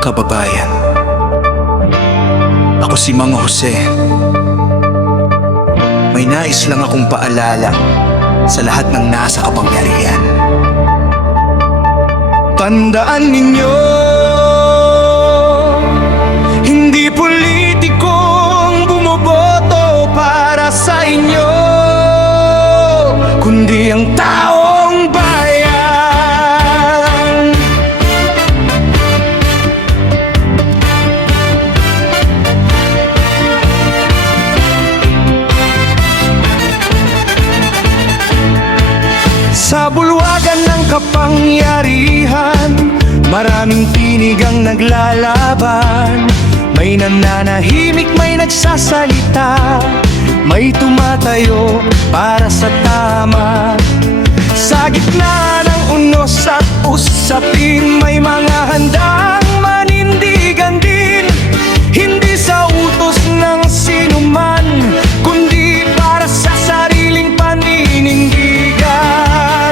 kababayan, ako si Mang Jose. May nais lang akong paalala sa lahat ng nasa kapangyarihan. Tandaan ninyo, hindi politiko ang bumoboto para sa inyo, kundi ang taong bayan. Sa bulwagan ng kapangyarihan, maraming tinig ang naglalaban. May nananahimik, may nagsasalita, may tumatayo para sa tama. Sa gitna ng unos at usapin, may mga handang manindigan din, hindi sa utos ng sinuman, kundi para sa sariling paninindigan.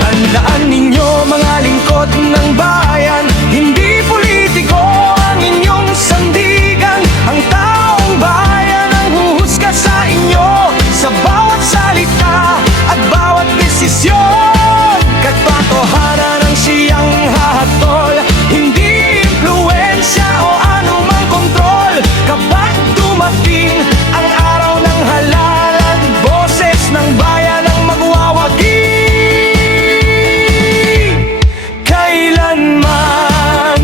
Tandaan ninyo, mga lingkod ng bayan, hindi politiko ang inyong sandigan. Ang taong bayan ang huhusga sa inyo, sa bawat salita at bawat desisyon. Katotohanan ang siyang hahatol, hindi impluwensya o anumang kontrol. Kapag dumating ang araw ng halalan, boses ng bayan ang magwawagi. Kailanman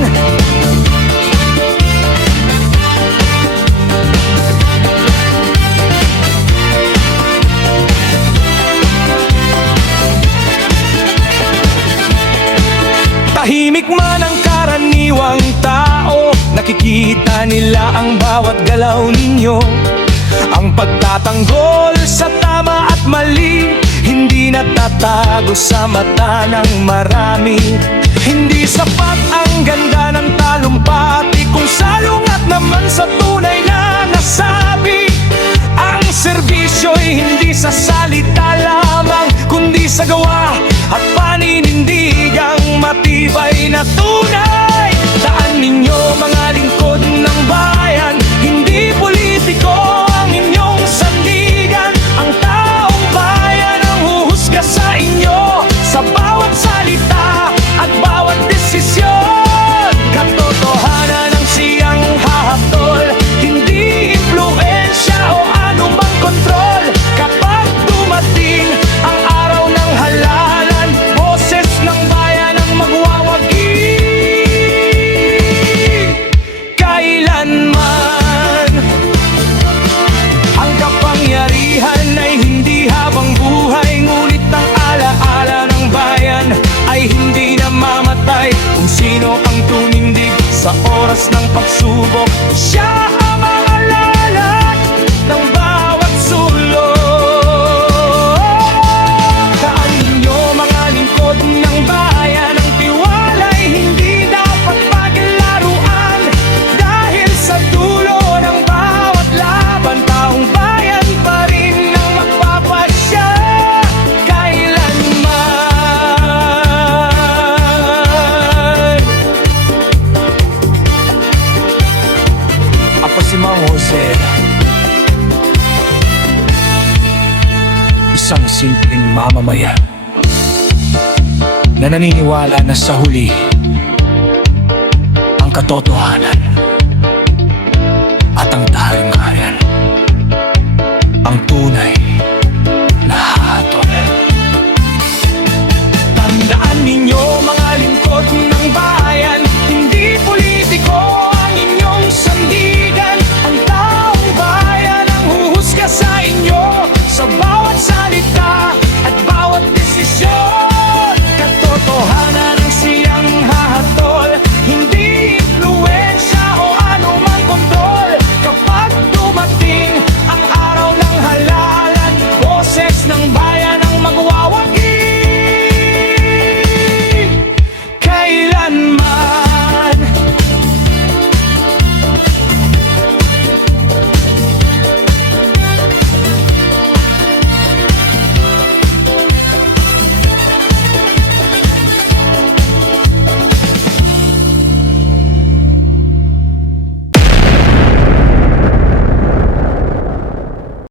tahimik man ang karaniwang tao, nakikita nila ang bawat galaw ninyo. Ang pagtatanggol sa tama at mali, hindi natatago sa mata ng marami. Hindi sapat ang ganda ng talumpati kung salungat naman sa tunay na nasabi. Ang serbisyo'y hindi sa salita lamang, kundi sa gawa at paninindigang matibay na tunay. Taan ninyo, mga lingkod ng bayan, hindi politiko ang inyong sandigan. Ang taong bayan ang huhusga sa inyo, sa bawat salita at bawat desisyon. Katotohanan ang siyang hahatol, hindi impluwensya o anumang kontrol. Kapag dumating ang araw ng halalan, boses ng bayan ang magwawagi. Kailanman ang kapangyarihan ay hindi habang buhay, ngunit ang alaala ng bayan ay hindi namamatay. Kung sino ang tumindig sa oras ng pagsubok, siya ang maalala ng bawat sulok. Taan ninyo, mga lingkod ng bayan, ang tiwala'y hindi dapat paglaruan. Dahil sa dulo ng bawat laban, taong bayan pa rin ang magpapasya. Kailanman. Ako si Mang Jose, isang simpleng mamamayan na naniniwala na sa huli ang katotohanan at ang tahangayan, ang tunay